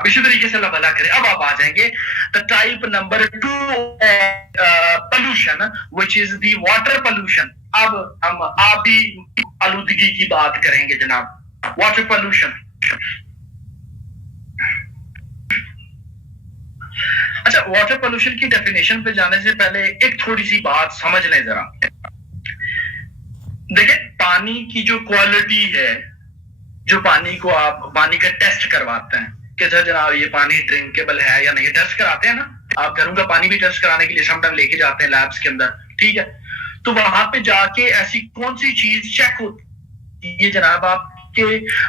अब इसी तरीके से अल्लाह भला करे। अब आप आ जाएंगे the type number 2 pollution which is the water pollution. अब हम आबी आलूदगी की बात करेंगे जनाब, वाटर पोल्यूशन। अच्छा, वाटर पोल्यूशन की डेफिनेशन पे जाने से पहले एक थोड़ी सी बात समझ लें जरा। देखिए, पानी की जो क्वालिटी है, जो पानी को आप पानी का टेस्ट करवाते हैं कि जनाब ये पानी ड्रिंकेबल है या नहीं, टेस्ट कराते हैं ना, आप घरों का पानी भी टेस्ट कराने के लिए समटाइम लेके जाते हैं लैब्स के अंदर, ठीक है। तो वहां पे जाके ऐसी कौन सी चीज चेक होती है जनाब, आपके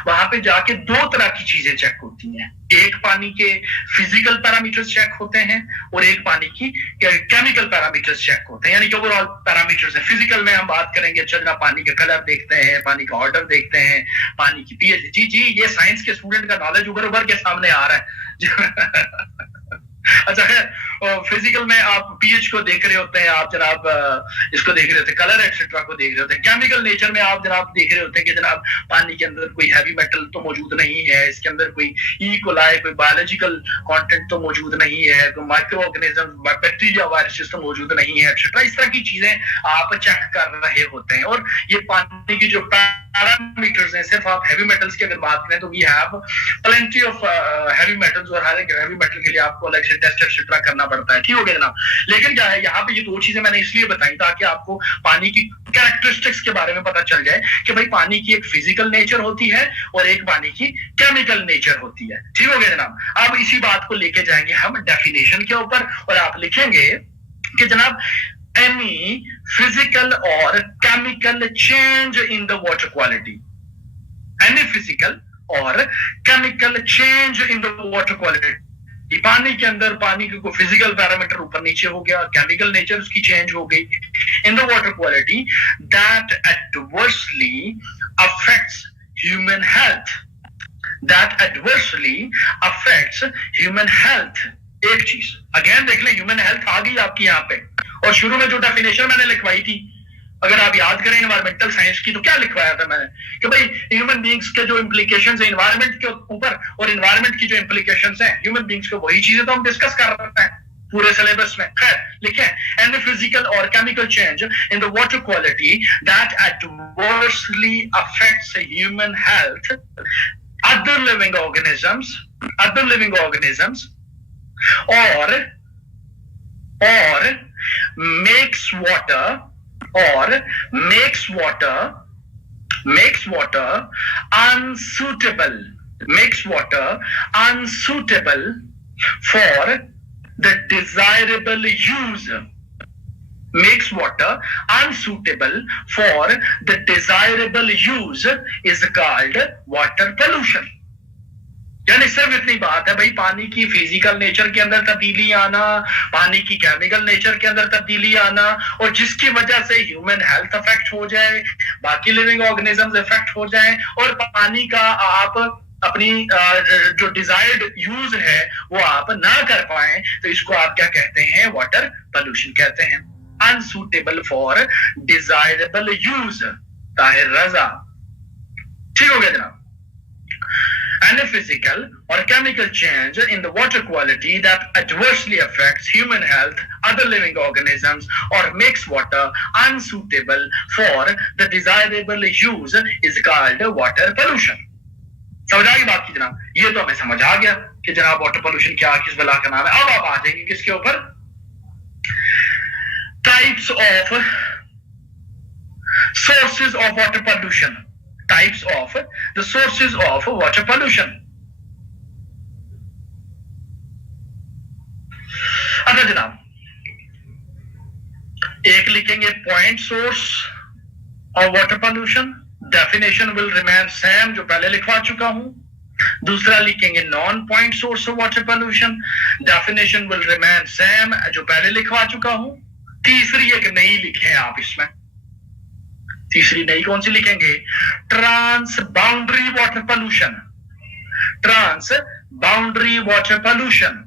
वहां पे जाके दो तरह की चीजें चेक होती हैं। एक पानी के फिजिकल पैरामीटर्स चेक होते हैं और एक पानी की केमिकल पैरामीटर्स चेक होते हैं, यानी कि ओवरऑल पैरामीटर्स है। फिजिकल में हम बात करेंगे, अच्छा जनाब पानी का कलर देखते हैं, पानी का ऑर्डर देखते हैं, पानी की पीएच। जी जी, ये साइंस के स्टूडेंट का नॉलेज उभर उभर के सामने आ रहा है। अच्छा है, फिजिकल में आप पीएच को देख रहे होते हैं, आप जनाब इसको देख रहे होते हैं, कलर एक्सेट्रा को देख रहे होते हैं। केमिकल नेचर में आप जनाब देख रहे होते हैं कि जनाब पानी के अंदर कोई हैवी मेटल तो मौजूद नहीं है, इसके अंदर कोई ई कोलाई, कोई बायोलॉजिकल कंटेंट तो मौजूद नहीं है, कोई माइक्रो ऑर्गेनिज्म, बैक्टीरिया, वायरसेस तो मौजूद नहीं है, एक्सेट्रा। इस तरह की चीजें आप चेक कर रहे होते हैं। और ये पानी की जो पैरामीटर्स हैं, सिर्फ आप हैवी मेटल्स की अगर बात करें तो we have plenty of heavy metals, और हर एक हैवी मेटल के लिए आपको अलग से टेस्ट एक्सेट्रा करना पड़ता है, ठीक हो गया जनाब। लेकिन क्या है, यहाँ पे ये दो चीजें मैंने इसलिए बताई ताकि आपको पानी की कैरेक्टरिस्टिक्स के बारे में पता चल जाए कि भाई पानी की एक फिजिकल नेचर होती है और एक पानी की केमिकल नेचर होती है, ठीक हो गया जनाब। अब इसी बात को लेके जाएंगे हम डेफिनेशन के ऊपर, और आप लिखेंगे कि जनाब any physical or chemical change in the water quality, any physical or chemical change in the water quality। पानी के अंदर पानी के कोई फिजिकल पैरामीटर ऊपर नीचे हो गया, केमिकल नेचर उसकी चेंज हो गई, in the water quality that adversely affects human health, that adversely affects human health. एक चीज अगेन देख लें, ह्यूमन हेल्थ आ गई आपकी यहाँ पे, और शुरू में जो डेफिनेशन मैंने लिखवाई थी, अगर आप याद करें एनवायरमेंटल साइंस की, तो क्या लिखवाया था मैंने कि भाई ह्यूमन बीइंग्स के जो इंप्लीकेशंस है एनवायरमेंट के ऊपर, और एनवायरमेंट की जो इंप्लीकेशंस है ह्यूमन बीइंग्स के, वही चीजें तो हम डिस्कस कर रहे हैं पूरे सिलेबस में। खैर लिखे, एनी फिजिकल और chemical change in the water quality that adversely affects human health, other living organisms or makes water unsuitable for the desirable use, makes water unsuitable for the desirable use is called water pollution। यानी सिर्फ इतनी बात है भाई, पानी की physical nature के अंदर तब्दीली आना, पानी की केमिकल नेचर के अंदर तब्दीली आना, और जिसकी वजह से ह्यूमन हेल्थ अफेक्ट हो जाए, बाकी लिविंग ऑर्गेनिजम्स अफेक्ट हो जाए, और पानी का आप अपनी जो डिजायर्ड यूज है वो आप ना कर पाए, तो इसको आप क्या कहते हैं, वाटर पोल्यूशन कहते हैं। Unsuitable for desirable use, Tahir Raza, ठीक हो गया जनाब। Any physical or chemical change in the water quality that adversely affects human health, other living organisms, or makes water unsuitable for the desirable use is called water pollution। समझ आ गई बात की जनाब? ये तो हमें समझ आ गया कि जनाब वाटर पोल्यूशन क्या, किस बला का नाम है। अब आप आ जाएंगे किसके ऊपर, types of sources of water pollution, types of the sources of water pollution। अच्छा जनाब, एक लिखेंगे point source of water pollution, definition will remain same जो पहले लिखवा चुका हूं। दूसरा लिखेंगे non point source of water pollution, definition will remain same जो पहले लिखवा चुका हूं। तीसरी एक नई लिखे आप इसमें, तीसरी नई कौन सी लिखेंगे, transboundary water pollution, transboundary water pollution.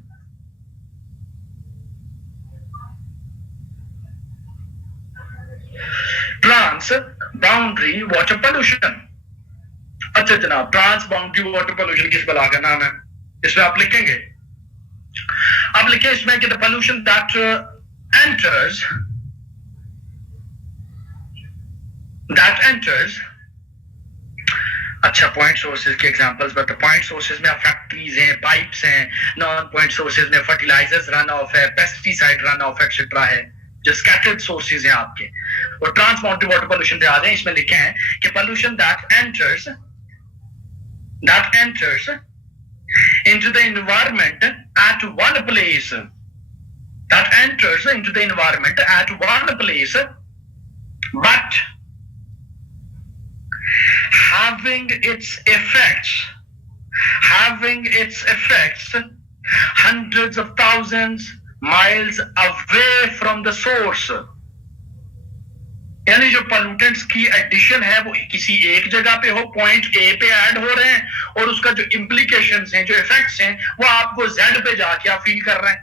Transboundary water pollution. अच्छा जनाब, ट्रांस बाउंड्री वाटर पोल्यूशन किस बला का नाम है, इसमें आप लिखेंगे, आप लिखें इसमें कि द पोल्यूशन दैट एंटर्स, अच्छा पॉइंट सोर्सेज के एग्जांपल्स बता। पॉइंट सोर्सेज में फैक्ट्रीज हैं, पाइप्स हैं, नॉन पॉइंट सोर्सेज में फर्टिलाइजर्स रन ऑफ है, पेस्टिसाइड रन ऑफ एक्सेट्रा है, जो स्कैटर्ड सोर्सेज हैं आपके। और ट्रांसपोर्टेड वाटर पोल्यूशन पे आ जाए, इसमें लिखे हैं कि pollution that enters into the environment at one place, that enters into the environment at one place, but having its effects hundreds of thousands miles away from the source। यानी जो pollutants की addition है वो किसी एक जगह पे हो, पॉइंट ए पे ऐड हो रहे हैं, और उसका जो इम्प्लीकेशंस हैं, जो इफेक्ट्स हैं, वो आपको जेड पे जाके आप फील कर रहे हैं।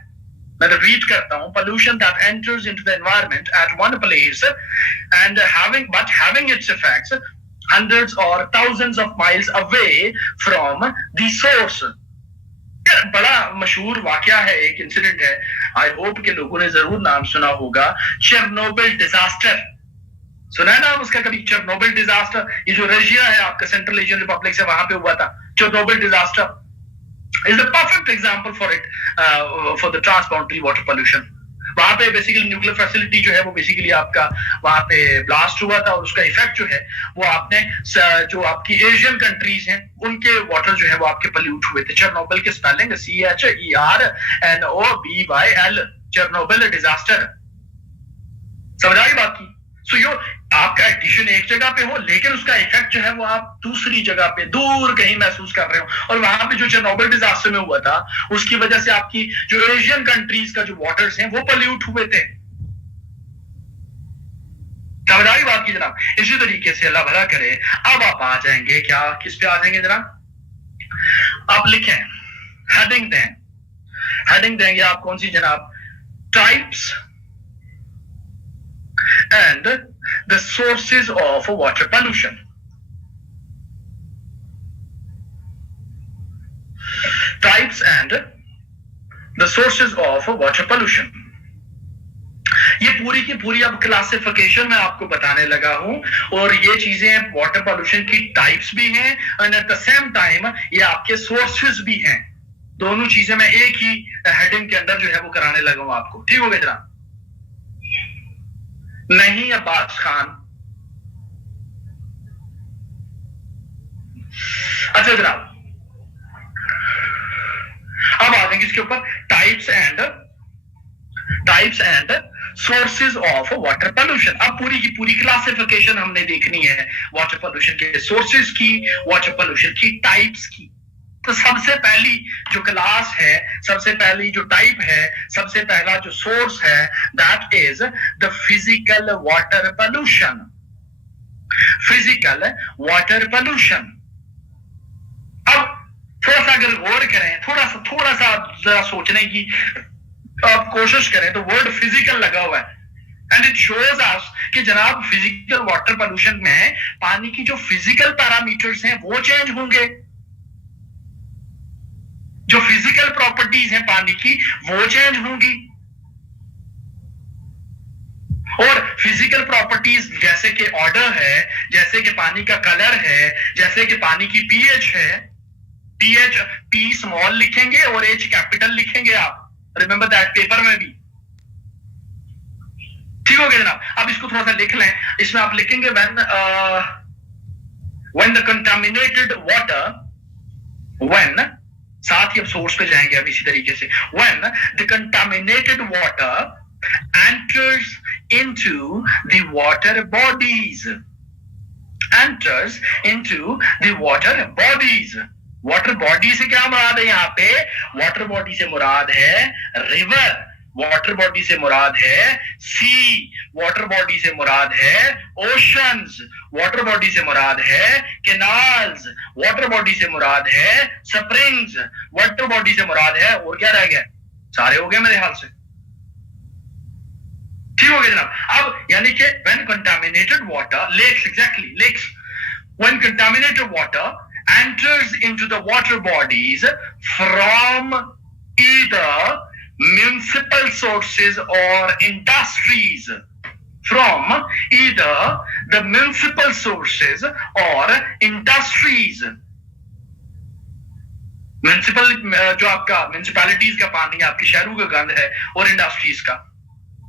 मैं रिपीट करता हूं, pollution that enters into the environment at one place and having its effects hundreds or thousands of miles away from the source। बड़ा मशहूर वाकया है, एक इंसिडेंट है, आई होप के लोगों ने जरूर नाम सुना होगा, चेरनोबिल डिजास्टर। सुना है नाम उसका कभी? चेरनोबिल डिजास्टर, ये जो रशिया है आपका, सेंट्रल एशियन रिपब्लिक से, वहां पे हुआ था। Chernobyl disaster is the perfect example for the transboundary water pollution. वहां पे बेसिकली न्यूक्लियर फैसिलिटी जो है वो बेसिकली आपका वहां पे ब्लास्ट हुआ था, और उसका इफेक्ट जो है वो आपने जो आपकी एशियन कंट्रीज हैं उनके वाटर जो है वो आपके पोल्यूट हुए थे। चेरनोबिल के स्पेलिंग CHERNOBYL, चेरनोबिल डिजास्टर। समझ आई बात की? सो यो आपका एडिशन एक जगह पे हो, लेकिन उसका इफेक्ट जो है वो आप दूसरी जगह पे दूर कहीं महसूस कर रहे हो। और वहां पे जो चेरनोबिल डिजास्टर में हुआ था, उसकी वजह से आपकी जो एशियन कंट्रीज का जो वाटर्स हैं वो पोल्यूट हुए थे। समझ आई बात की जनाब? इसी तरीके से अल्लाह भला करे। अब आप आ जाएंगे क्या, किस पे आ जाएंगे जनाब? आप लिखें, हेडिंग देंगे आप कौन सी जनाब? Types and the sources of water pollution। Types and the sources of water pollution। ये पूरी की पूरी अब क्लासिफिकेशन मैं आपको बताने लगा हूं, और ये चीजें वाटर पोल्यूशन की टाइप्स भी हैं and at the same time ये आपके सोर्सेज भी हैं। दोनों चीजें मैं एक ही हेडिंग के अंदर जो है वो कराने लगा हूं आपको। ठीक हो गया जनाब? नहीं अब्बास खान? अच्छा जनाब, अब आ जाएंगे इसके ऊपर, types and sources of water pollution. अब पूरी की पूरी क्लासिफिकेशन हमने देखनी है वाटर पोल्यूशन के सोर्सेज की, वाटर पोल्यूशन की टाइप्स की। तो सबसे पहली जो क्लास है, सबसे पहली जो टाइप है, सबसे पहला जो सोर्स है, that is the physical water pollution. Physical water pollution. अब थोड़ा सा अगर गौर करें, थोड़ा सा जरा सोचने की आप कोशिश करें, तो वर्ड फिजिकल लगा हुआ है, एंड इट शोज अस कि जनाब फिजिकल वाटर पोल्यूशन में पानी की जो फिजिकल पैरामीटर्स हैं वो चेंज होंगे, जो फिजिकल प्रॉपर्टीज हैं पानी की वो चेंज होंगी। और फिजिकल प्रॉपर्टीज जैसे कि ऑर्डर है, जैसे कि पानी का कलर है, जैसे कि पानी की पीएच है, पीएच पी स्मॉल लिखेंगे और एच कैपिटल लिखेंगे आप, रिमेंबर दैट पेपर में भी। ठीक हो गया जनाब? अब इसको थोड़ा सा लिख लें, इसमें आप लिखेंगे when the contaminated water, when, साथ ही अब सोर्स पे जाएंगे अब इसी तरीके से, when the contaminated water enters into the water bodies, enters into the water bodies। Water body से क्या मुराद है? यहाँ पे वाटर बॉडी से मुराद है रिवर, वाटर बॉडी से मुराद है सी, वाटर बॉडी से मुराद है ओशंस, वाटर बॉडी से मुराद है कैनाल्स, वाटर बॉडी से मुराद है स्प्रिंग्स, वाटर बॉडी से मुराद है, और क्या रह गया? सारे हो गए मेरे ख्याल से। ठीक हो गया जनाब? अब यानी कि when contaminated water, lakes, exactly, lakes, when contaminated water enters into the water bodies from either municipal sources or industries. From either the municipal sources or industries. Municipal जो आपका म्यूनिसिपैलिटीज का पानी, आपके शहरों का गंद है और इंडस्ट्रीज का,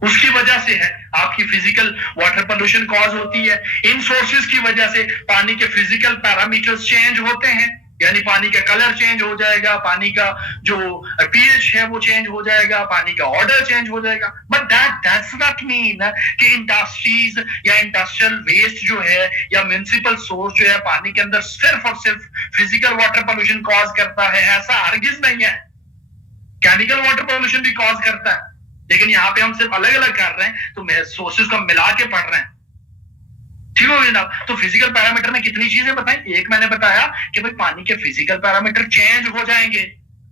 उसकी वजह से है आपकी फिजिकल वाटर पोल्यूशन कॉज होती है। इन सोर्सेज की वजह से पानी के फिजिकल पैरामीटर्स चेंज होते हैं, यानी पानी का कलर चेंज हो जाएगा, पानी का जो पीएच है वो चेंज हो जाएगा, पानी का ऑर्डर चेंज हो जाएगा। बट दैट्स नॉट मीन कि इंडस्ट्रीज या इंडस्ट्रियल वेस्ट जो है या म्युनिसिपल सोर्स जो है पानी के अंदर सिर्फ और सिर्फ फिजिकल वाटर पोल्यूशन कॉज करता है, ऐसा हरगिज नहीं है। केमिकल वाटर पोल्यूशन भी कॉज करता है, लेकिन यहाँ पे हम सिर्फ अलग अलग कर रहे हैं, तो सोर्सेज को मिला के पढ़ रहे हैं। ठीक हो गया। तो फिजिकल पैरामीटर में कितनी चीजें बताई? एक मैंने बताया कि भाई पानी के फिजिकल पैरामीटर चेंज हो जाएंगे,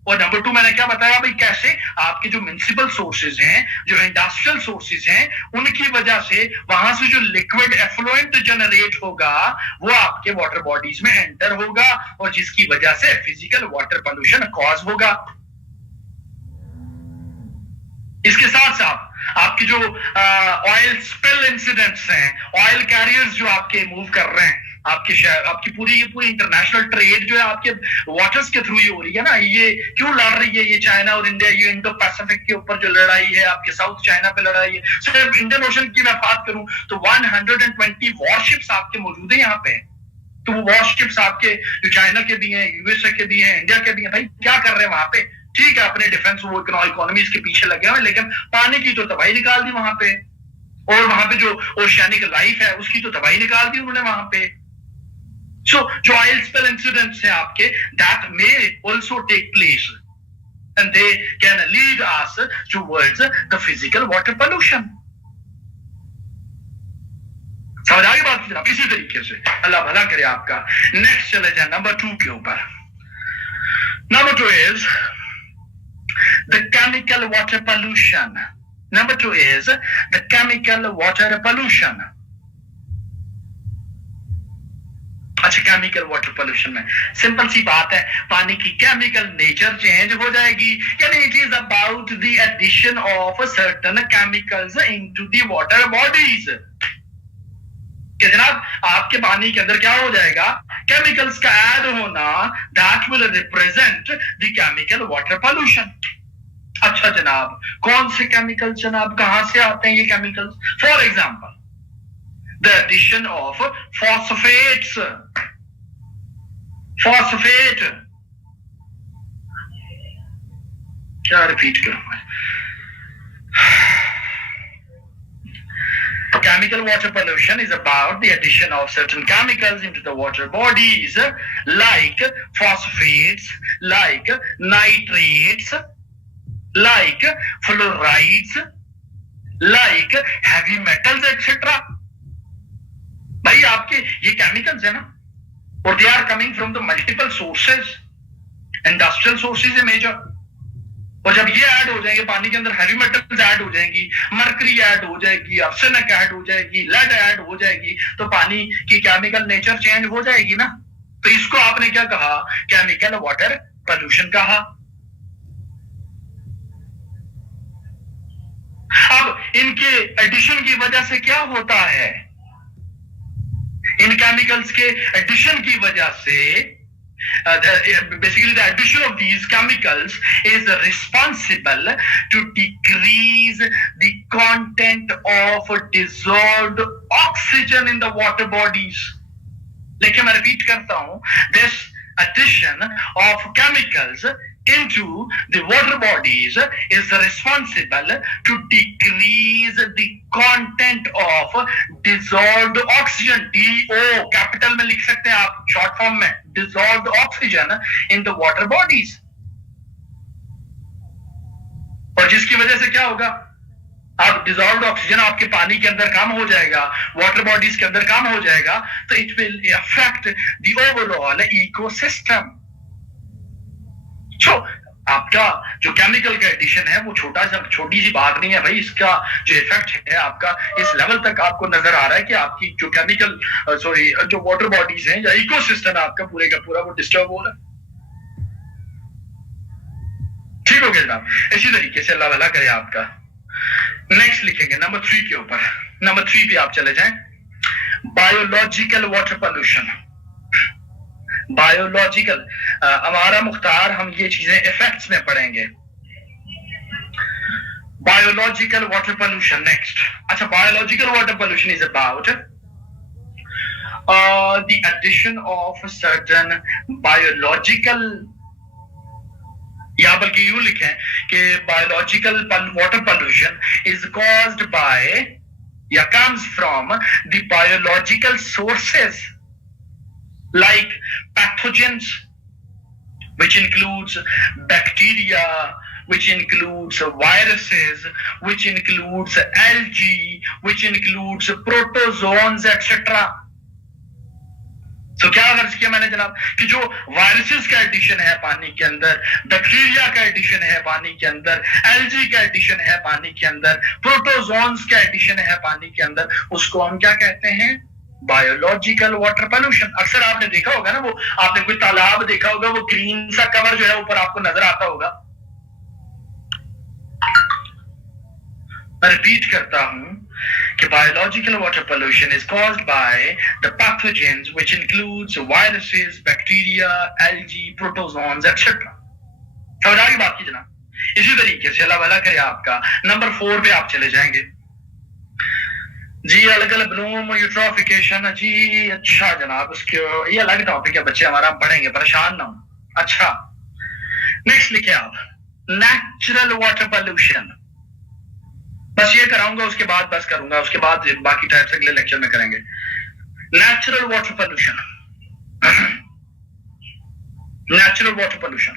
और नंबर 2 मैंने क्या बताया भाई, कैसे आपके जो म्युनिसिपल सोर्सेज हैं, जो इंडस्ट्रियल सोर्सेज हैं, उनकी वजह से वहां से जो लिक्विड एफ्लुएंट जनरेट होगा वो आपके वाटर बॉडीज में एंटर होगा, और जिसकी वजह से फिजिकल वाटर पोल्यूशन कॉज होगा। इसके साथ साथ आपकी जो ऑयल स्पिल इंसिडेंट्स हैं, ऑयल कैरियर्स जो आपके मूव कर रहे हैं, आपकी पूरी इंटरनेशनल ट्रेड जो है आपके वाटर्स के थ्रू ही हो रही है ना। ये क्यों लड़ रही है ये चाइना और इंडिया, ये इंडो पैसिफिक के ऊपर जो लड़ाई है, आपके साउथ चाइना पे लड़ाई है। सिर्फ इंडियन ओशन की मैं बात करूं तो 120 वॉरशिप्स आपके मौजूद है यहाँ पे। तो वो वॉरशिप्स आपके जो चाइना के भी हैं, यूएसए के भी हैं, इंडिया के भी हैं। भाई क्या कर रहे हैं वहां पे? ठीक है, अपने डिफेंस वो इकोनॉमीज के पीछे लगे हुए, लेकिन पानी की तो तबाही निकाल दी वहां पे, और वहां पे जो ओशियानिक लाइफ है उसकी तो तबाही निकाल दी उन्होंने वहां पे। सो जो ऑयल स्पिल इंसिडेंट्स हैं आपके, that may also take place and they can lead us towards the physical water pollution. समझ आ गई बात जनाब? इसी तरीके से अल्लाह भला करे आपका। नेक्स्ट चले जाए नंबर 2 के ऊपर। Number 2 is the chemical water pollution. Number 2 is the chemical water pollution. अच्छा, केमिकल वाटर पोल्यूशन में सिंपल सी बात है, पानी की केमिकल नेचर चेंज हो जाएगी, यानी it is about the addition of certain chemicals into the water bodies. कि जनाब आपके पानी के अंदर क्या हो जाएगा, केमिकल्स का ऐड होना, that will represent the chemical water pollution. अच्छा जनाब, कौन से केमिकल्स जनाब, कहां से आते हैं ये chemicals? For example the addition of phosphates. Phosphate क्या रिपीट करूं मैं? Chemical water pollution is about the addition of certain chemicals into the water bodies, like phosphates, like nitrates, like fluorides, like heavy metals, etc. भाई आपके ये chemicals है ना, और they are coming from the multiple sources, industrial sources है major. और जब ये ऐड हो जाएंगे पानी के अंदर, हैवी मेटल्स ऐड हो जाएंगी, मरकरी ऐड हो जाएगी, आर्सेनिक ऐड हो जाएगी, लेड ऐड हो जाएगी, तो पानी की केमिकल नेचर चेंज हो जाएगी ना। तो इसको आपने क्या कहा? केमिकल वाटर पोल्यूशन कहा। अब इनके एडिशन की वजह से क्या होता है? इन केमिकल्स के एडिशन की वजह से basically the addition of these chemicals is responsible to decrease the content of dissolved oxygen in the water bodies. लेकिन मैं रिपीट करता हूं, this addition of chemicals into the water bodies is responsible to decrease the content of dissolved oxygen, DO capital में लिख सकते हैं आप, short form में, dissolved oxygen in the water bodies। और जिसकी वजह से क्या होगा? अब डिजॉल्व्ड ऑक्सीजन आपके पानी के अंदर कम हो जाएगा, वाटर बॉडीज के अंदर कम हो जाएगा, तो it will affect the overall ecosystem. So आपका जो केमिकल का एडिशन है वो छोटी सी बात नहीं है भाई, इसका जो इफेक्ट है आपका इस लेवल तक आपको नजर आ रहा है कि आपकी जो केमिकल जो वाटर बॉडीज हैं या इकोसिस्टम है आपका पूरे का पूरा वो डिस्टर्ब हो रहा है। ठीक हो गया जनाब। इसी तरीके से अल्लाह भला करे आपका। नेक्स्ट लिखेंगे नंबर 3 के ऊपर। नंबर 3 पे आप चले जाएं, बायोलॉजिकल वाटर पोल्यूशन। बायोलॉजिकल, हमारा मुख्तार हम ये चीजें इफेक्ट्स में पढ़ेंगे। Biological water pollution next. अच्छा, biological water pollution is about the addition of certain biological, या बल्कि यूं लिखें कि biological water pollution is caused by या comes from the biological sources like pathogens, which includes bacteria, which includes viruses, which includes algae, which includes protozoans, etc. तो क्या अर्ज किया मैंने जनाब कि जो वायरसेस का एडिशन है पानी के अंदर, बैक्टीरिया का एडिशन है पानी के अंदर, एल्जी का एडिशन है पानी के अंदर, प्रोटोजोन्स का एडिशन है पानी के अंदर, उसको हम क्या कहते हैं? Biological water pollution. अक्सर आपने देखा होगा ना, वो आपने कोई तालाब देखा होगा, वो ग्रीन सा कवर जो है ऊपर आपको नजर आता होगा। मैं रिपीट करता हूं कि biological water pollution is caused by the pathogens which includes viruses, bacteria, algae, protozoans, etc. समझ आ गई बात की जनाब? इसी तरीके से अल्लाह भला करे आपका। नंबर 4 पे आप चले जाएंगे जी, अलग अलग ब्लूम यूट्रोफिकेशन जी। अच्छा जनाब, उसके ये अलग टॉपिक है बच्चे, हमारा पढ़ेंगे, परेशान ना हो। अच्छा, नेक्स्ट लिखे आप, नेचुरल वाटर पोल्यूशन। बस ये कराऊंगा, उसके बाद बस करूंगा, उसके बाद बाकी टाइप्स अगले लेक्चर में करेंगे। Natural water pollution, natural water pollution.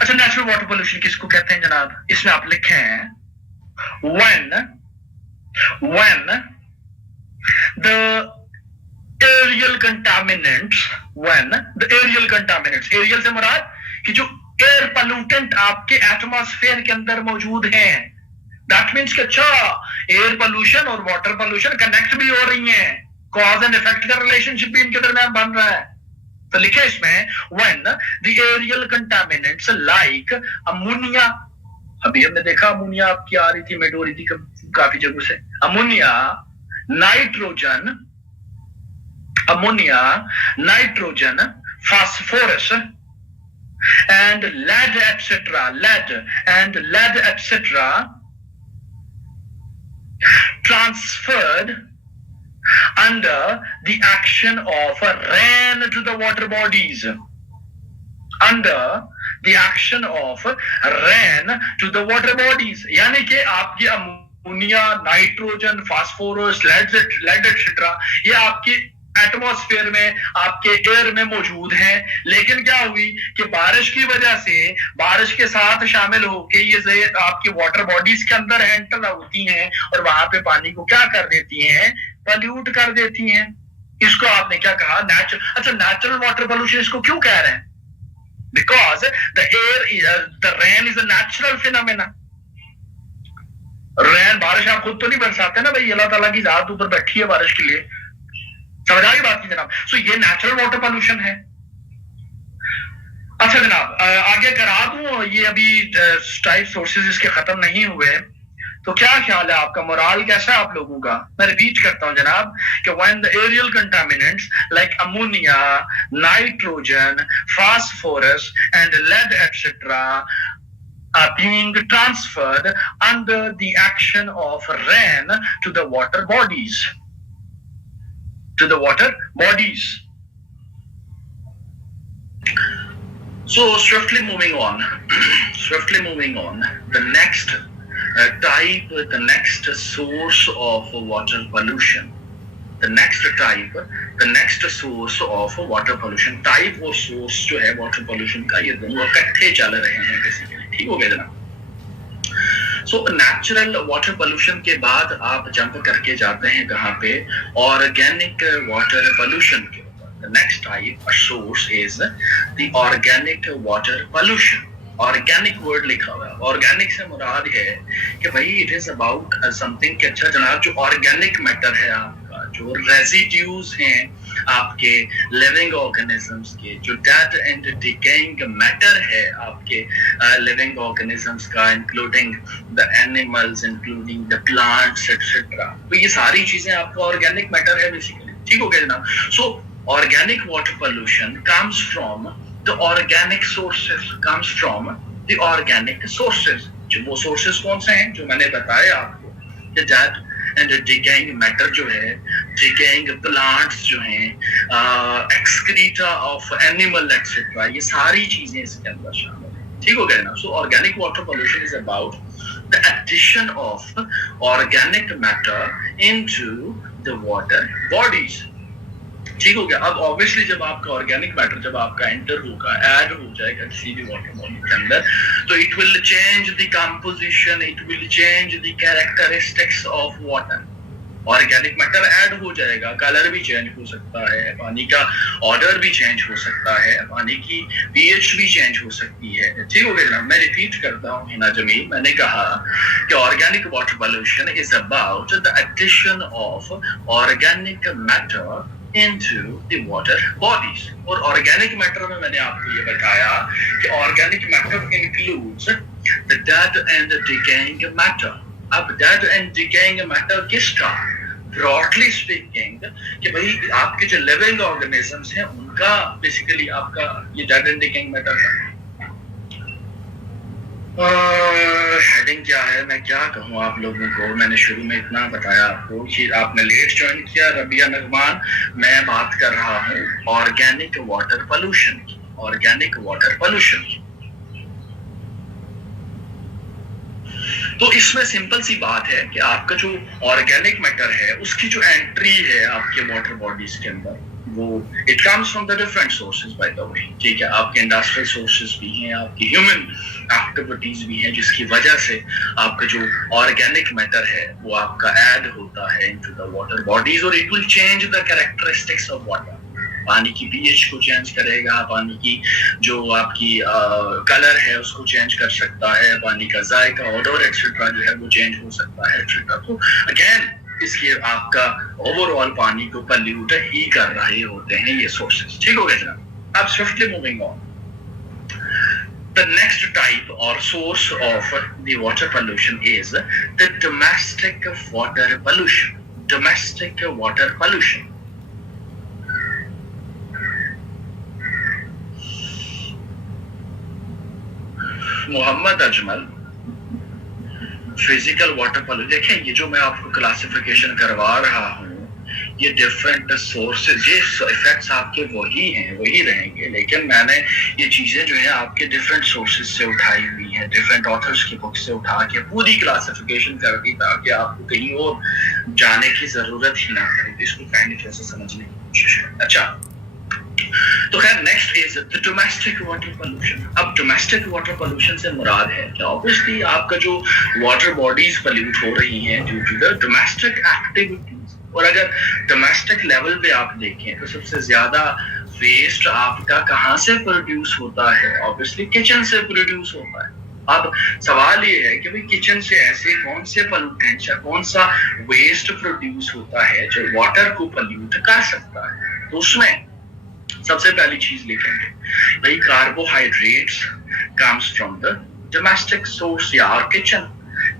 अच्छा, नेचुरल वाटर पोल्यूशन किसको कहते हैं जनाब? इसमें आप लिखे हैं when the aerial contaminants, aerial से मुराद कि जो एयर पोल्यूटेंट आपके एटमॉस्फेयर के अंदर मौजूद हैं, दैट मीन्स कि अच्छा एयर पोल्यूशन और वाटर पोल्यूशन कनेक्ट भी हो रही हैं, कॉज एंड इफेक्ट का रिलेशनशिप भी इनके दरमियान बन रहा है। तो लिखे इसमें when the aerial contaminants like ammonia, अभी हमने देखा अमोनिया आपकी आ रही थी, मेट हो रही थी काफी जगहों से, ammonia, nitrogen, phosphorus and lead etc. Transferred under the action of rain to the water bodies. Under the action of rain to the water bodies. यानी कि आपकी ammonia, nitrogen, phosphorus, lead etcetera ये आपकी एटमॉस्फेयर में, आपके air में मौजूद हैं, लेकिन क्या हुई कि बारिश की वजह से, बारिश के साथ शामिल होके ये आपकी वाटर बॉडीज के अंदर एंटर होती हैं और वहां पे पानी को क्या कर देती हैं? पॉल्यूट कर देती हैं। इसको आपने क्या कहा? अच्छा, नेचुरल वाटर पोल्यूशन इसको क्यों कह रहे हैं? Because the rain is a natural phenomena. Rain, बारिश आप खुद तो नहीं बरसाते ना भाई, अल्लाह ताला की जात ऊपर बैठी है बारिश के लिए। समझ आ गई बात की जनाब? सो ये नेचुरल वाटर पोल्यूशन है। अच्छा जनाब, आगे करा दूं, ये अभी टाइप सोर्सेज इसके खत्म नहीं हुए, तो क्या ख्याल है आपका? मोराल कैसा है आप लोगों का? मैं रिपीट करता हूं जनाब कि when the aerial contaminants like ammonia, nitrogen, phosphorus and lead etc. are being transferred under the action of rain to the water bodies. So swiftly moving on, the next type, the next source of water pollution, next source of water pollution, type और source जो है water pollution का, ये दोनों इकट्ठे चल रहे हैं बेसिकली। ठीक हो गया जनाब? सो नेचुरल वाटर पोल्यूशन के बाद आप जंप करके जाते हैं कहाँ पे? ऑर्गेनिक वाटर पोल्यूशन के ऊपर। The next type source is the organic water pollution. Organic word लिखा हुआ है, ऑर्गेनिक से मुराद है कि भाई इट इज अबाउट समथिंग कि अच्छा जनाब जो ऑर्गेनिक मैटर है आपका, जो रेजिड्यूज हैं आपके लिविंग ऑर्गेनिजम्स के, जो डेड एंड डिकेइंग मैटर है आपके लिविंग ऑर्गेनिजम्स का, including the animals, including the plants etcetera, तो ये सारी चीजें आपका ऑर्गेनिक मैटर है बेसिकली। ठीक हो गया जनाब। सो organic water pollution comes from the organic sources, comes from the organic sources. जो वो सोर्सेज कौन से हैं जो मैंने बताया आपको, कि डेड एंड डिकेइंग मैटर जो है, डिकेइंग प्लांट्स जो हैं, एक्सक्रीटा ऑफ एनिमल एक्सेट्रा, ये सारी चीजें इसके अंदर शामिल है। ठीक हो गया ना। So organic water pollution is about the addition of organic matter into the water bodies. ठीक हो गया। अब ऑब्वियसली जब आपका ऑर्गेनिक मैटर जब आपका एंटर होगा, ऐड हो जाएगा किसी भी वाटर बॉडी के अंदर, तो it will change the composition, it will change the characteristics of water. Organic matter add हो जाएगा, कलर भी चेंज हो सकता है, पानी का ऑर्डर भी चेंज हो सकता है, पानी की पीएच भी चेंज हो सकती है। ठीक हो गया। मैं रिपीट करता हूँ हिना जमील, मैंने कहा कि organic water pollution is about the addition of organic matter into the water bodies। और ऑर्गेनिक मैटर में मैंने आपको ये बताया कि organic matter includes the dead and decaying matter। अब dead and decaying matter किसका? ब्रॉडली स्पीकिंग कि भाई आपके जो लिविंग ऑर्गेनिजम्स हैं उनका बेसिकली आपका ये डेड एंड डिकेइंग मैटर है। हेडिंग क्या है, मैं क्या कहूँ आप लोगों को, मैंने शुरू में इतना बताया आपको कि आपने लेट ज्वाइन किया। रबिया नगमान, मैं बात कर रहा हूँ ऑर्गेनिक वाटर पोल्यूशन की, ऑर्गेनिक वाटर पोल्यूशन की। तो इसमें सिंपल सी बात है कि आपका जो ऑर्गेनिक मैटर है उसकी जो एंट्री है आपके वाटर बॉडीज के अंदर, वो it comes from the different sources by the way. ठीक है, आपके इंडस्ट्रियल सोर्सेज भी हैं, आपकी ह्यूमन एक्टिविटीज भी हैं, जिसकी वजह से आपका जो ऑर्गेनिक मैटर है वो आपका ऐड होता है इनटू द वाटर बॉडीज, और it will change the characteristics of water. पानी की पीएच को चेंज करेगा, पानी की जो आपकी कलर है उसको चेंज कर सकता है, पानी का जायका, ऑडर एक्सेट्रा जो है वो चेंज हो सकता है एक्सेट्रा। तो अगेन इसलिए आपका ओवरऑल पानी को पल्यूट ही कर रहे होते हैं ये सोर्सेज। ठीक हो गया जनाब। अब swiftly moving on, the next type or source of the water pollution is the domestic water pollution। domestic water pollution। Mohammad Ajmal, physical water pollution, देखें ये जो मैं आपको क्लासिफिकेशन करवा रहा हूँ, ये डिफरेंट सोर्सेज, ये इफेक्ट्स आपके वही हैं, वही रहेंगे, लेकिन मैंने ये चीजें जो है आपके डिफरेंट सोर्सेज से उठाई हुई हैं, डिफरेंट ऑथर्स की बुक से उठा के पूरी क्लासिफिकेशन कर दी ताकि आपको कहीं और जाने की जरूरत ही ना पड़े। इसको काइंडली कैसे समझने की कोशिश करें। अच्छा, तो खैर next is the domestic water pollution. अब डोमेस्टिक वाटर पोल्यूशन से मुराद है कि ऑब्वियसली आपका जो वाटर बॉडीज पोल्यूट हो रही हैं due to the domestic activities. और अगर डोमेस्टिक लेवल पे आप देखें तो सबसे ज्यादा वेस्ट आपका कहाँ से प्रोड्यूस होता है? ऑब्वियसली किचन से प्रोड्यूस होता है। अब सवाल ये है कि भाई किचन से ऐसे कौन से पोल्यूटेंट्स या कौन सा वेस्ट प्रोड्यूस होता है जो वाटर को पोल्यूट कर सकता है? तो उसमें सबसे पहली चीज लिखेंगे भाई carbohydrates comes from the domestic source या kitchen,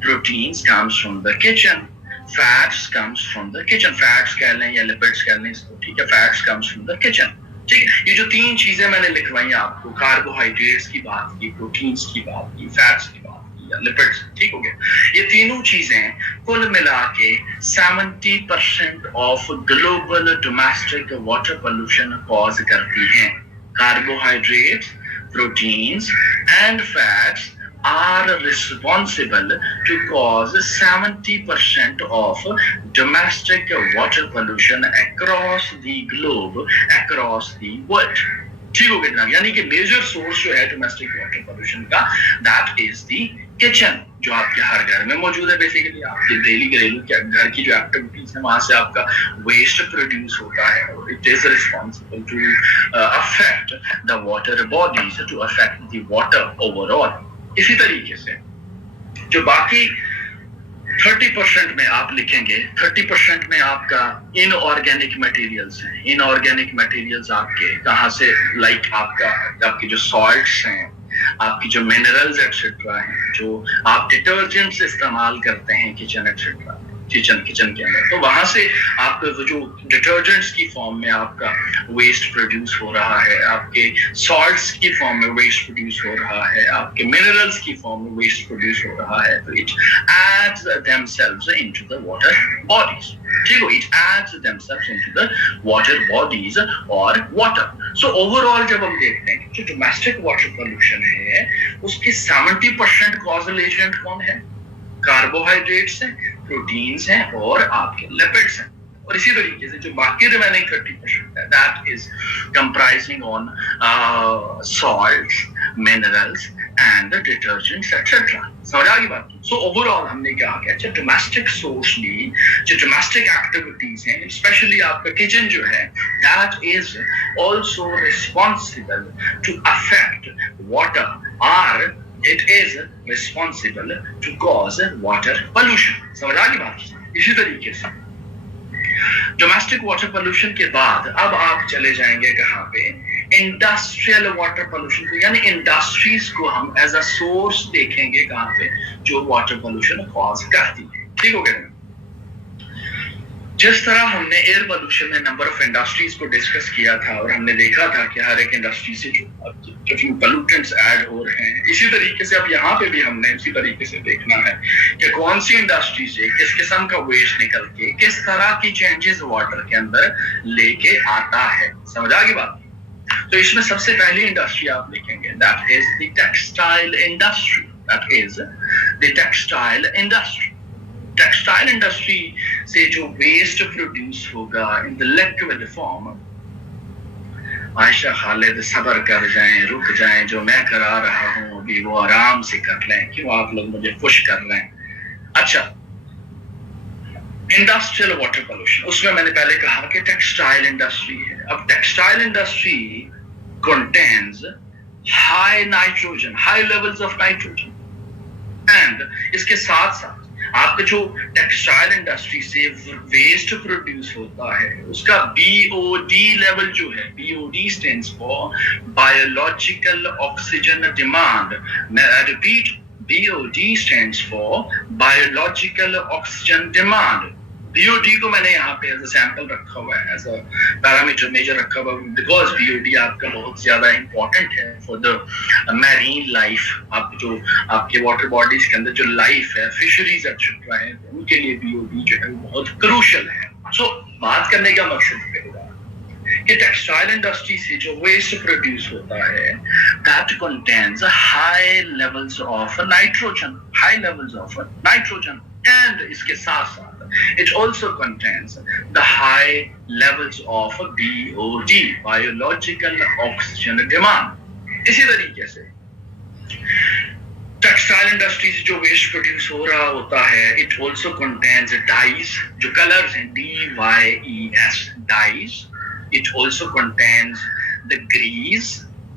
proteins comes from the kitchen, fats comes from the kitchen, fats कह लें या लिपिड्स कह लें इसको, ठीक है, fats comes from the kitchen. ठीक, ये जो तीन चीजें मैंने लिखवाई आपको, कार्बोहाइड्रेट्स की बात की, प्रोटीन्स की बात की, फैट्स की बात की या लिपिड्स, ठीक हो गया। ये तीनों चीजें कुल मिला के 70% of global domestic water pollution cause करती हैं। Carbohydrates, proteins and fats are responsible to cause 70% of domestic water pollution across the globe, across the world। ठीक हो गया जनाब। यानी कि मेजर सोर्स जो है डोमेस्टिक वाटर पोल्यूशन का, दैट इज द किचन, जो आपके हर घर में मौजूद है। बेसिकली आपके डेली घरेलू घर की जो एक्टिविटीज है वहां से आपका वेस्ट प्रोड्यूस होता है, और it is responsible to affect the water bodies, to affect the water overall. इसी तरीके से जो बाकी 30% में आप लिखेंगे, 30% में आपका इनऑर्गेनिक मटेरियल्स हैं। इनऑर्गेनिक मटेरियल्स आपके कहाँ से, लाइक आपके जो सॉल्ट्स हैं, आपकी जो मिनरल्स एक्सेट्रा हैं, जो आप डिटर्जेंट्स इस्तेमाल करते हैं किचन एक्सेट्रा, किचन के अंदर, तो वहां से आपका जो डिटर्जेंट्स की फॉर्म में आपका वेस्ट प्रोड्यूस हो रहा है, आपके सॉल्ट्स की फॉर्म में वेस्ट प्रोड्यूस हो रहा है, आपके मिनरल्स की फॉर्म में वेस्ट प्रोड्यूस हो रहा है, तो it adds themselves into the water bodies. ठीक है, it adds themselves into the water bodies और वाटर। सो ओवरऑल जब हम देखते हैं कि जो डोमेस्टिक वाटर पोल्यूशन है उसके 70% कॉजल एजेंट कौन है? कार्बोहाइड्रेट्स हैं, प्रोटीन्स हैं और आपके लिपिड्स हैं। और इसी तरीके से जो बाकी रिमेनिंग 30% है, that is comprising on salts, minerals and detergents etcetera. समझ आ गई बात? सो ओवरऑल हमने क्या किया, जो डोमेस्टिक सोर्सली जो डोमेस्टिक एक्टिविटीज हैं, स्पेशली आपका किचन जो है, that is also responsible to affect water और it is responsible to cause water pollution। समझ आ गई बात? इसी तरीके से डोमेस्टिक वाटर पोल्यूशन के बाद अब आप चले जाएंगे कहाँ पे? इंडस्ट्रियल वाटर पोल्यूशन को, यानी इंडस्ट्रीज को हम एज अ सोर्स देखेंगे कहाँ पे जो वाटर पोल्यूशन कॉज करती है। ठीक हो गया? जिस तरह हमने एयर पोल्यूशन में नंबर ऑफ इंडस्ट्रीज को डिस्कस किया था और हमने देखा था कि हर एक इंडस्ट्री से जो पोल्यूटेंट्स ऐड हो रहे हैं, इसी तरीके से अब यहाँ पे भी हमने इसी तरीके से देखना है कि कौन सी इंडस्ट्री से किस किस्म का वेस्ट निकल के किस तरह की चेंजेस वाटर के अंदर लेके आता है। समझ आ गई बात? तो इसमें सबसे पहली इंडस्ट्री आप लिखेंगे, that is the textile industry. That is the textile industry. Textile industry से जो वेस्ट प्रोड्यूस होगा in the liquid form, Ayesha Khalid सब्र कर जाएं, रुक जाएं, जो मैं करा रहा हूं अभी वो आराम से कर लें, क्यों आप लोग मुझे पुश कर रहे हैं? अच्छा, इंडस्ट्रियल वाटर पोल्यूशन, उसमें मैंने पहले कहा कि टेक्सटाइल इंडस्ट्री है। अब textile industry contains high nitrogen, high levels of nitrogen, and इसके साथ साथ आपका जो टेक्सटाइल इंडस्ट्री से वेस्ट प्रोड्यूस होता है उसका बीओडी लेवल जो है, BOD stands for biological oxygen demand. मैं repeat, BOD stands for biological oxygen demand. BOD को मैंने यहाँ पे एज अ सैंपल रखा हुआ है, एज अ पैरामीटर मेजर रखा हुआ है, बिकॉज बीओडी आपका बहुत ज्यादा इंपॉर्टेंट है फॉर द मैरीन लाइफ। आप जो आपके वाटर बॉडीज के अंदर जो लाइफ है, फिशरीज एक्सेट्रा है, उनके लिए बीओडी जो है बहुत क्रूशियल है। सो बात करने का मकसद होगा कि टेक्सटाइल इंडस्ट्री से जो वेस्ट प्रोड्यूस होता है, that contains high levels of nitrogen, high levels of nitrogen, and इसके साथ साथ it also contains the high levels of BOD, biological oxygen demand। इसी तरीके से टेक्सटाइल इंडस्ट्री से जो वेस्ट प्रोड्यूस हो रहा होता है, इट ऑल्सो कंटेन्स डाइज, जो कलर्स हैं DYES, dyes. It also contains the grease,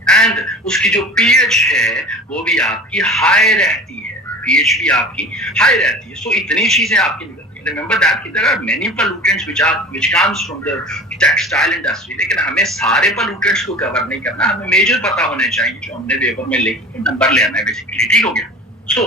and उसकी जो पीएच है वो भी आपकी हाई रहती है, पीएच भी आपकी हाई रहती है। सो इतनी चीजें आपकी निकलती है। Remember that there are many pollutants which comes from the textile industry, लेकिन हमें सारे pollutants को कवर नहीं करना, हमें मेजर पता होने चाहिए जो हमने पेपर में लेके नंबर लेना है बेसिकली। ठीक हो गया? सो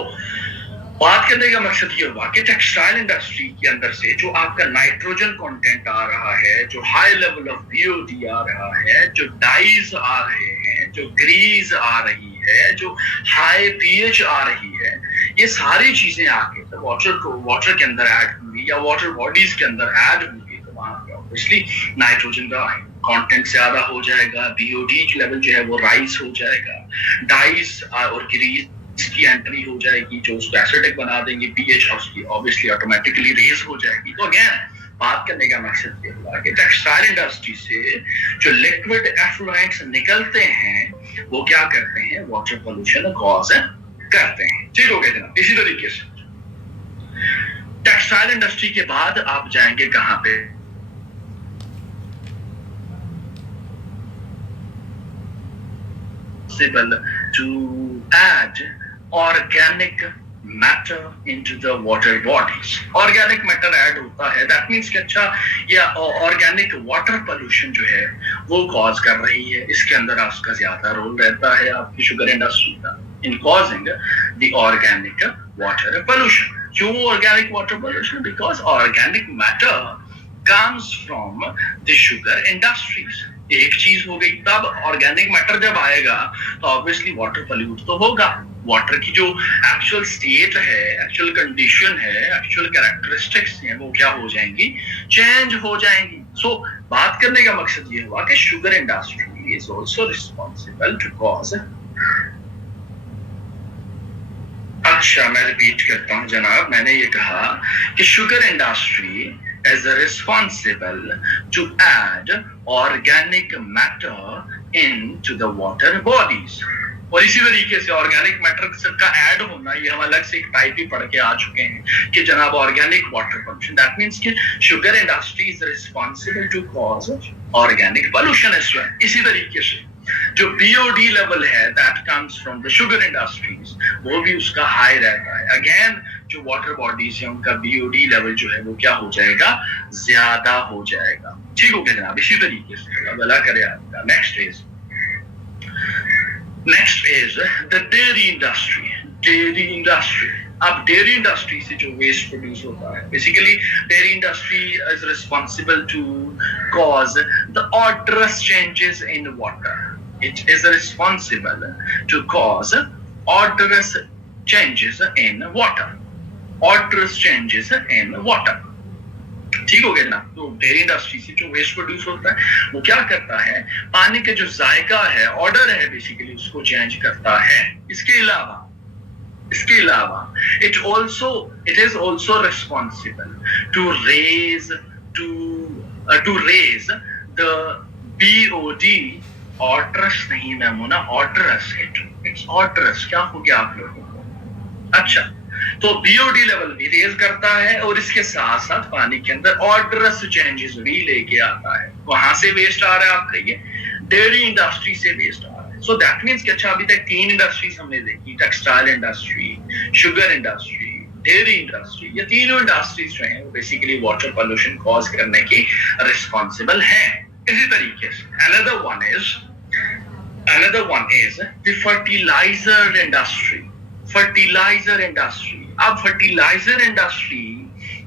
बात करने का मकसद ये हुआ कि टेक्सटाइल इंडस्ट्री के अंदर से जो आपका नाइट्रोजन कंटेंट आ रहा है, जो हाई लेवल ऑफ बीओडी आ रहा है, जो डाइज आ रहे हैं, जो ग्रीस आ रही है, जो हाई पीएच आ रही है, ये सारी चीजें आके तो वाटर के अंदर ऐड होंगी या वाटर बॉडीज के अंदर ऐड होंगी, तो वहां पे ऑब्वियसली नाइट्रोजन का कंटेंट ज्यादा हो जाएगा, बीओडी लेवल जो है वो राइज हो जाएगा, डाइज और ग्रीस की एंट्री हो जाएगी जो उसको एसिडिक बना देंगे, पीएच उसकी ऑब्वियसली ऑटोमेटिकली रेज हो जाएगी। तो अगेन बात करने का मकसद ये हुआ कि टेक्सटाइल इंडस्ट्री से जो लिक्विड एफ्लुएंट्स निकलते हैं वो क्या करते हैं, वाटर पोल्यूशन कॉज करते हैं। ठीक हो गया जनाब? इसी तरीके से टेक्सटाइल इंडस्ट्री के बाद आप जाएंगे कहां पे? To add organic matter into the water bodies. Organic matter add होता है, that means कि अच्छा या organic water pollution जो है वो cause कर रही है, इसके अंदर आपका ज्यादा रोल रहता है आपकी शुगर इंडस्ट्री का in causing the organic water pollution. क्यों organic water pollution? Because organic matter comes from the sugar industries. एक चीज हो गई, तब ऑर्गेनिक मैटर जब आएगा तो ऑब्वियसली वाटर पॉल्यूट तो होगा. वाटर की जो एक्चुअल स्टेट है, एक्चुअल कंडीशन है, एक्चुअल कैरेक्टरिस्टिक्स हैं वो क्या हो जाएंगी, चेंज हो जाएंगी. सो बात करने का मकसद ये हुआ कि sugar industry is also responsible to cause. अच्छा, मैं रिपीट करता हूं जनाब, मैंने ये कहा कि sugar industry is responsible to add organic matter into the water bodies. और इसी तरीके से ऑर्गेनिक मैटर का ऐड होना, ये हम अलग से एक टाइप ही पढ़ के आ चुके हैं कि जनाब organic water pollution, that means कि sugar industry is responsible to cause organic pollution as well. इसी तरीके से जो बीओडी लेवल है that comes from the sugar industries, वो भी उसका हाई रहता है. अगेन जो वाटर बॉडीज है उनका बीओडी लेवल जो है वो क्या हो जाएगा, ज्यादा हो जाएगा. ठीक हो गया जनाब. इसी तरीके से भला करे आपका next is the dairy industry. अब डेयरी इंडस्ट्री से जो वेस्ट प्रोड्यूस होता है, basically dairy industry is responsible to cause the odorous changes in water. It is responsible to cause odorous changes in water. Odorous changes in water. ठीक हो गया ना. तो डेयरी इंडस्ट्री से जो वेस्ट प्रोड्यूस होता है वो क्या करता है, पानी का जो जायका है, ऑर्डर है, बेसिकली उसको चेंज करता है. इसके अलावा it is also responsible to raise the BOD odorous नहीं मैमोना, odorous. It's odorous. क्या हो गया आप लोगों को? अच्छा, तो बीओडी लेवल भी रेज करता है और इसके साथ साथ पानी के अंदर ऑर्डरस चेंजेस भी लेके आता है. वहां से वेस्ट आ रहा है आपका, ये डेयरी इंडस्ट्री से वेस्ट आ रहा है. सो दैट मींस कि अच्छा अभी तक 3 इंडस्ट्रीज हमने देखी, textile industry, sugar industry, dairy industry. ये तीनों इंडस्ट्रीज जो हैं वो बेसिकली वाटर पोल्यूशन कॉज करने की रिस्पांसिबल हैं. इसी तरीके से another one is the fertilizer industry. अब फर्टिलाइजर इंडस्ट्री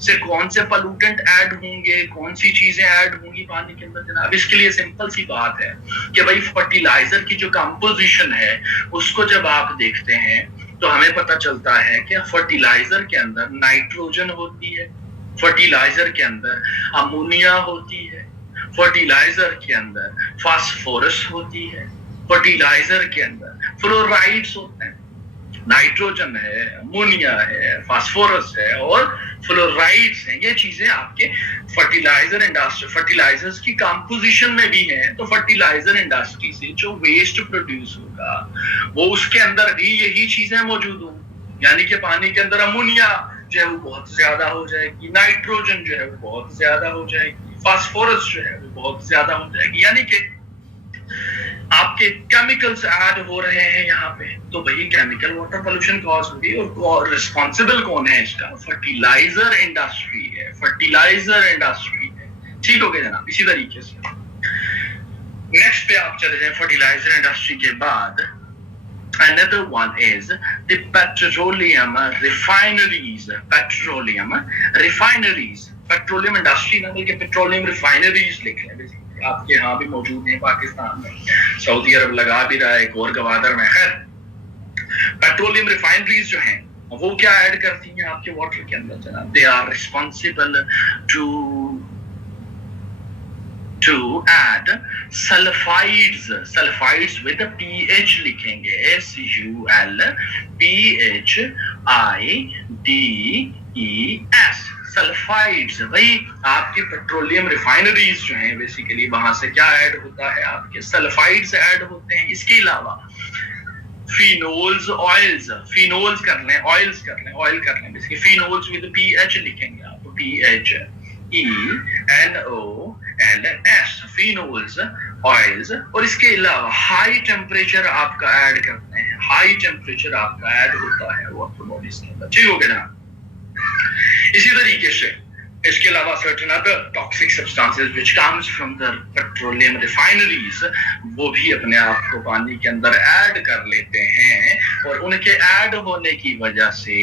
से कौन से पोल्यूटेंट ऐड होंगे, कौन सी चीजें ऐड होंगी पानी के अंदर जनाब? इसके लिए सिंपल सी बात है कि भाई फर्टिलाइजर की जो कंपोजिशन है उसको जब आप देखते हैं तो हमें पता चलता है कि फर्टिलाइजर के अंदर नाइट्रोजन होती है, फर्टिलाइजर के अंदर अमोनिया होती है, फर्टिलाइजर के अंदर फास्फोरस होती है, फर्टिलाइजर के अंदर फ्लोराइड्स होते हैं. नाइट्रोजन है, अमोनिया है, फास्फोरस है और फ्लोराइड्स हैं. ये चीजें आपके फर्टिलाइजर इंडस्ट्री, फर्टिलाइजर्स की कंपोजिशन में भी हैं. तो फर्टिलाइजर इंडस्ट्री से जो वेस्ट प्रोड्यूस होगा वो उसके अंदर भी यही चीजें मौजूद होंगी. यानी कि पानी के अंदर अमोनिया जो है वो बहुत ज्यादा हो जाएगी, नाइट्रोजन जो है वो बहुत ज्यादा हो जाएगी, फास्फोरस जो है वो बहुत ज्यादा हो जाएगी. यानी कि आपके केमिकल्स ऐड हो रहे हैं यहाँ पे. तो वही केमिकल वाटर पोल्यूशन कॉज होगी. और रिस्पांसिबल कौन है इसका? फर्टिलाइजर इंडस्ट्री है. ठीक हो गया जनाब. इसी तरीके से नेक्स्ट पे आप चले जाए. फर्टिलाइजर इंडस्ट्री के बाद another one is the petroleum refineries. Petroleum industry ना बल्कि पेट्रोलियम रिफाइनरीज लिख रहे हैं. आपके यहाँ भी मौजूद है पाकिस्तान में, सऊदी अरब लगा भी रहा है एक और गवादर में. खैर, पेट्रोलियम रिफाइनरीज जो हैं वो क्या ऐड करती हैं आपके वाटर के अंदर जनाब? They are responsible to add sulphides with pH लिखेंगे, SULPHIDES. सल्फाइड्स. भाई आपकी पेट्रोलियम रिफाइनरीज जो हैं बेसिकली वहां से क्या ऐड होता है? आपके सल्फाइड्स ऐड होते हैं. इसके अलावा फिनोल्स, ऑयल्स कर लें, ऑयल कर लें. बेसिकली फिनोल्स विद pH लिखेंगे आप, PHENOLS, फिनोल्स, ऑयल्स. और इसके अलावा हाई टेम्परेचर आपका ऐड करते हैं. हाई टेम्परेचर आपका ऐड होता है वाटर बॉडीज के अंदर, ठीक हो गया ना। इसी तरीके से इसके अलावा certain other toxic substances which comes from the petroleum refineries, वो भी अपने आप को पानी के अंदर ऐड कर लेते हैं, और उनके ऐड होने की वजह से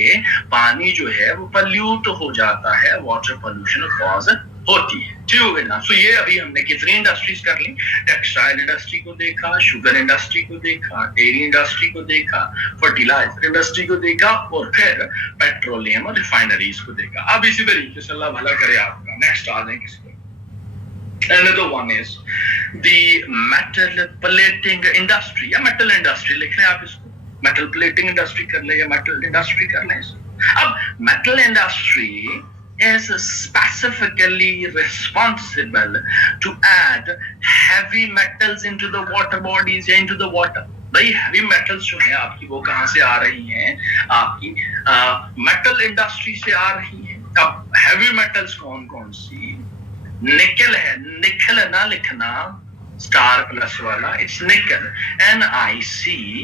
पानी जो है वो पल्यूट हो जाता है, वाटर पोल्यूशन कॉज होती है, ठीक हो गया ना। सो ये अभी हमने कितनी इंडस्ट्रीज कर ली, टेक्सटाइल इंडस्ट्री को देखा, शुगर इंडस्ट्री को देखा, डेयरी इंडस्ट्री को देखा, फर्टिलाइजर इंडस्ट्री को देखा, और फिर पेट्रोलियम और रिफाइनरीज को देखा। अब इसी तरीके से अल्लाह भला करे आपका नेक्स्ट आ जाए किस पे। Another one is the metal plating industry, या metal industry लिख लें आप इसको, metal plating industry कर लें या metal industry कर लें इसको। अब metal industry is specifically responsible to add heavy metals into the water bodies या into the water। भाई हैवी मेटल्स जो है आपकी वो कहाँ से आ रही हैं, आपकी मेटल इंडस्ट्री से आ रही है। अब हैवी मेटल्स कौन कौन सी, निकल है, निकल ना लिखना स्टार प्लस वाला, इट्स निकल, NICKEL,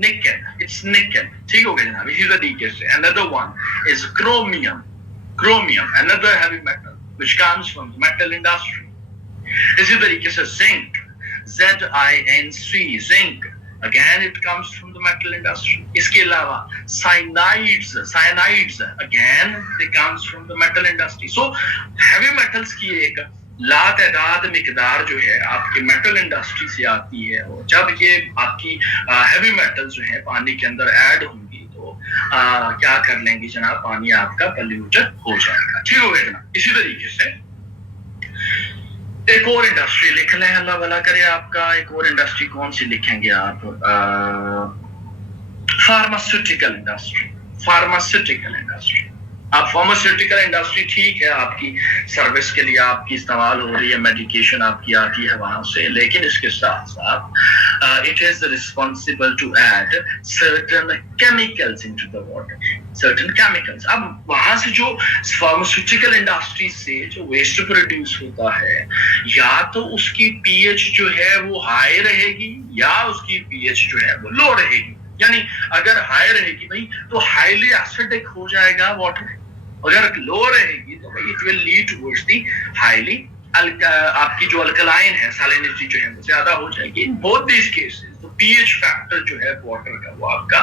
निकल, इट्स निकल, ठीक हो गया जनाब। इसी तरीके से another one is chromium, another heavy metal which comes from the metal industry। इसी तरीके से zinc, ZINC, zinc, again it comes from the metal industry। इसके अलावा cyanides again they comes from the metal industry। so heavy metals की एक लातादाद मिकदार जो है आपके मेटल इंडस्ट्री से आती है, और जब ये आपकी हैवी मेटल्स जो है पानी के अंदर ऐड होंगी तो क्या कर लेंगी जनाब, पानी आपका पॉल्यूटेड हो जाएगा, ठीक हो गया जनाब। इसी तरीके से एक और इंडस्ट्री लिख लें, अल्लाह भला करे आपका। एक और इंडस्ट्री कौन सी लिखेंगे आप, फार्मास्यूटिकल इंडस्ट्री। आप फार्मास्यूटिकल इंडस्ट्री ठीक है, आपकी सर्विस के लिए आपकी इस्तेमाल हो रही है, मेडिकेशन आपकी आती है वहां से, लेकिन इसके साथ साथ it is responsible to add certain chemicals into the water, certain chemicals. अब वहां से जो फार्मास्यूटिकल इंडस्ट्री से जो वेस्ट प्रोड्यूस होता है, या तो उसकी पीएच जो है वो हाई रहेगी या उसकी पीएच जो है वो लो रहेगी। यानी अगर हाई रहेगी भाई तो हाईली एसिडिक हो जाएगा वाटर, अगर लो रहेगी तो भाई it will lead towards the highly आपकी जो अल्कलाइन है, सैलिनिटी जो है वो ज्यादा हो जाएगी। इन बोथ दीस केसेस तो पीएच फैक्टर जो है वाटर का वो आपका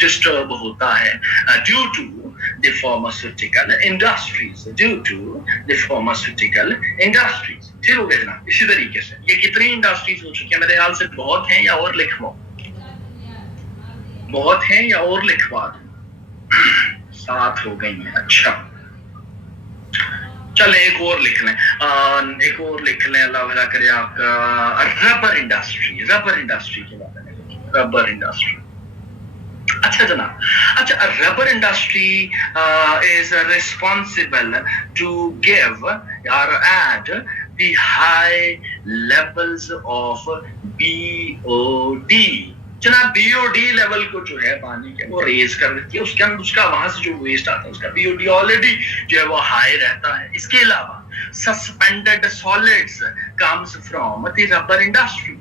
डिस्टर्ब होता है due to the pharmaceutical industries, ठीक हो गया जनाब। इसी तरीके से ये कितनी इंडस्ट्रीज हो चुकी है, मेरे ख्याल से बहुत हैं या और लिखवा, बहुत हैं या और लिखवा दूं, 7 हो गई हैं। अच्छा चले एक और लिख लें, अल्लाह भला करे आपका। रबर इंडस्ट्री के बारे में, रबर इंडस्ट्री। अच्छा जनाब, अच्छा rubber industry is responsible to give or add the high levels of BOD। जनाब BOD लेवल को जो है पानी के वो रेज कर देती है, उसके अंदर उसका वहां से जो वेस्ट आता है उसका BOD ऑलरेडी जो है वो हाई रहता है। इसके अलावा suspended solids comes from the rubber industry.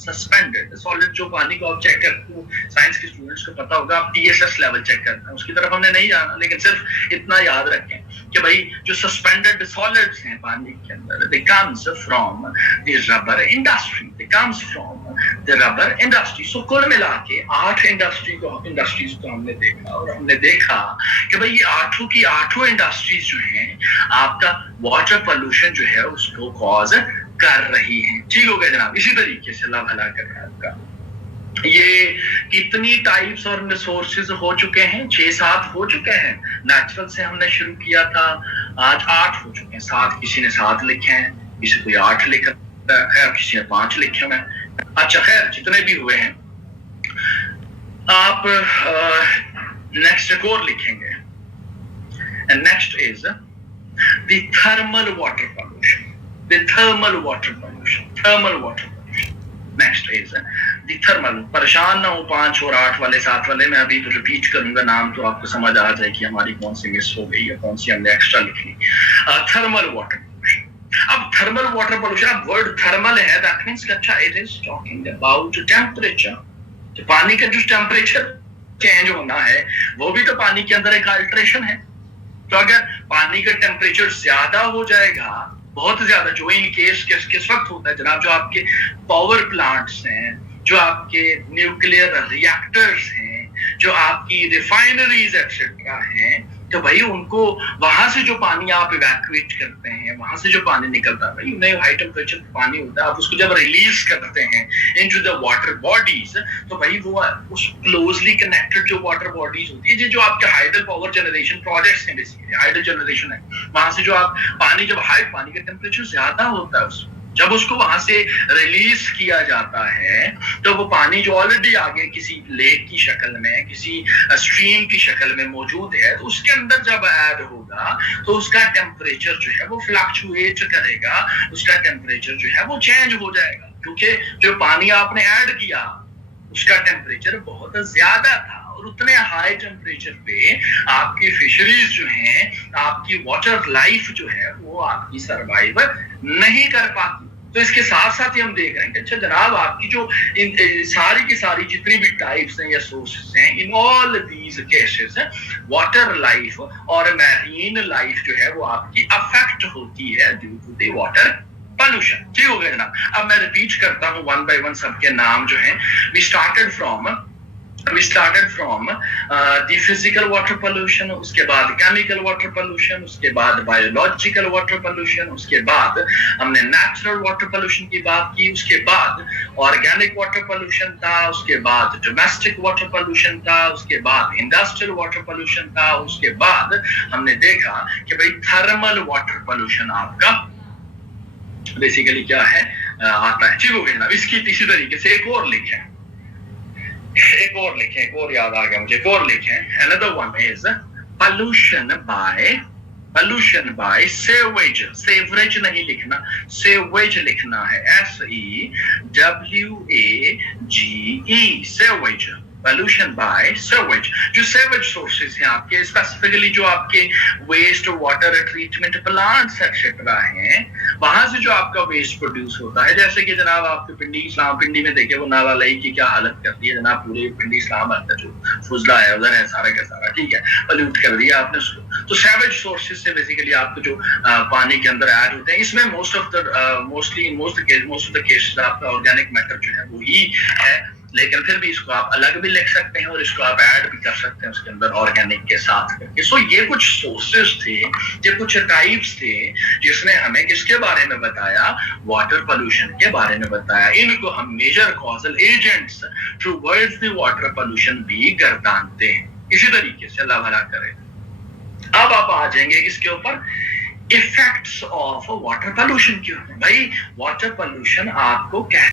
Suspended solid जो पानी को आप चेक करते हो, साइंस के स्टूडेंट्स को पता होगा, आप TSS लेवल चेक करते हैं, उसकी तरफ हमने नहीं जाना, लेकिन सिर्फ इतना याद रखें कि भाई जो सस्पेंडेड सॉलिड्स हैं पानी के अंदर, they comes from the rubber industry. So कुल मिला के 8 इंडस्ट्रीज को हमने देखा, और हमने देखा कि भाई ये 8 की 8 इंडस्ट्रीज जो हैं आपका वाटर पोल्यूशन जो है उसको कॉज कर रही हैं, ठीक हो गया जनाब। इसी तरीके से अल्लाह भला करे आपका। ये कितनी टाइप्स और रिसोर्सेज हो चुके हैं, 6-7 हो चुके हैं। नेचुरल से हमने शुरू किया था, आज 8 हो चुके हैं। 7 किसी ने 7 लिखे हैं, किसी कोई 8 लिखा है, किसी ने 5 लिखे हैं। अच्छा खैर जितने भी हुए हैं आप नेक्स्ट एक और लिखेंगे, and next is the thermal water pollution. Next is the thermal. परेशान ना हो 5 और 8 वाले 7 वाले, मैं अभी तो रिपीट करूंगा नाम तो आपको समझ आ जाए कि हमारी कौन सी मिस हो गई है, कौन सी हमने एक्स्ट्रा लिख ली। Thermal water pollution. अब थर्मल वाटर पोल्यूशन, अब वर्ड थर्मल है, दैट मींस अच्छा it is talking about temperature. तो पानी का जो टेम्परेचर चेंज होना है वो भी तो पानी के अंदर एक अल्टरेशन है। तो अगर पानी का टेम्परेचर ज्यादा हो जाएगा, बहुत ज्यादा, जो इन केस किस वक्त होता है जनाब, जो आपके पावर प्लांट्स हैं, जो आपके न्यूक्लियर रिएक्टर्स हैं, जो आपकी रिफाइनरीज एक्सेट्रा हैं, तो भाई उनको वहां से जो पानी आप इवैक्यूएट करते हैं, वहां से जो पानी निकलता है भाई, उन्हें हाई टेम्परेचर पानी होता है, आप उसको जब रिलीज करते हैं इनटू द वाटर बॉडीज, तो भाई वो उस क्लोजली कनेक्टेड जो वाटर बॉडीज होती है, जो आपके हाइडल पावर जनरेशन प्रोजेक्ट्स हैं, बेसिकली हाइडल जनरेशन है, वहां से जो आप पानी, जब हाई पानी का टेम्परेचर ज्यादा होता है जब उसको वहां से रिलीज किया जाता है, तो वो पानी जो ऑलरेडी आगे किसी लेक की शक्ल में, किसी स्ट्रीम की शक्ल में मौजूद है, तो उसके अंदर जब ऐड होगा तो उसका टेम्परेचर जो है वो फ्लक्चुएट करेगा, उसका टेम्परेचर जो है वो चेंज हो जाएगा, क्योंकि जो पानी आपने ऐड किया उसका टेम्परेचर बहुत ज्यादा था, और उतने हाई टेम्परेचर पे आपकी फिशरीज जो हैं, आपकी वाटर लाइफ जो है वो आपकी सर्वाइव नहीं कर पाती। तो इसके साथ साथ ही हम देख रहे हैं कि अच्छा जनाब, आपकी जो सारी की सारी जितनी भी टाइप्स हैं या सोर्सेस हैं, in all these cases water life और मैरीन लाइफ जो है वो आपकी अफेक्ट होती है due to the water pollution. ठीक हो गया जनाब। अब मैं रिपीट करता हूँ वन बाय वन सबके नाम जो हैं। We started from the physical water pollution, उसके बाद chemical water pollution, उसके बाद biological water pollution, उसके बाद हमने natural water pollution की बात की, उसके बाद organic water pollution था, उसके बाद domestic water pollution था, उसके बाद industrial water pollution था, उसके बाद हमने देखा कि भाई thermal water pollution आपका बेसिकली क्या है आता है। ठीक हो गया ना। इसकी इसी तरीके से एक और लिखें, एक और याद आ गया मुझे, एक और लिखें। Another one is pollution by sewage। Sewerage नहीं लिखना, sewage लिखना है, SEWAGE, sewage। pollution by sewage। जो sewage sources हैं आपके, स्पेसिफिकली जो आपके waste water treatment plants etcetera हैं, वहां से जो आपका वेस्ट प्रोड्यूस होता है, जैसे कि जनाब आपके पिंडी में देखे वो नाला लई की क्या हालत करती है जनाब, पूरे पिंडी इस्लामाबाद का जो फुजला है उधर है सारा का सारा, ठीक है, पल्यूट कर दिया आपने उसको। तो सेवेज सोर्सेज से बेसिकली आपको जो पानी के अंदर ऐड होते हैं, इसमें मोस्ट ऑफ द केसेस आपका ऑर्गेनिक मैटर जो है वो ही है, लेकिन फिर भी इसको आप अलग भी लिख सकते हैं और इसको आप ऐड भी कर सकते हैं उसके अंदर ऑर्गेनिक के साथ करके। सो ये कुछ सोर्सेज थे, ये कुछ टाइप्स थे जिसने हमें किसके बारे में बताया, वाटर पोल्यूशन के बारे में बताया। इनको हम major causal agents towards the water pollution भी गर्दानते हैं। इसी तरीके से अल्लाह भला करे। अब आप आ जाएंगे किसके ऊपर, इफेक्ट्स ऑफ वाटर पोल्यूशन के ऊपर। भाई वाटर पोल्यूशन आपको कैसे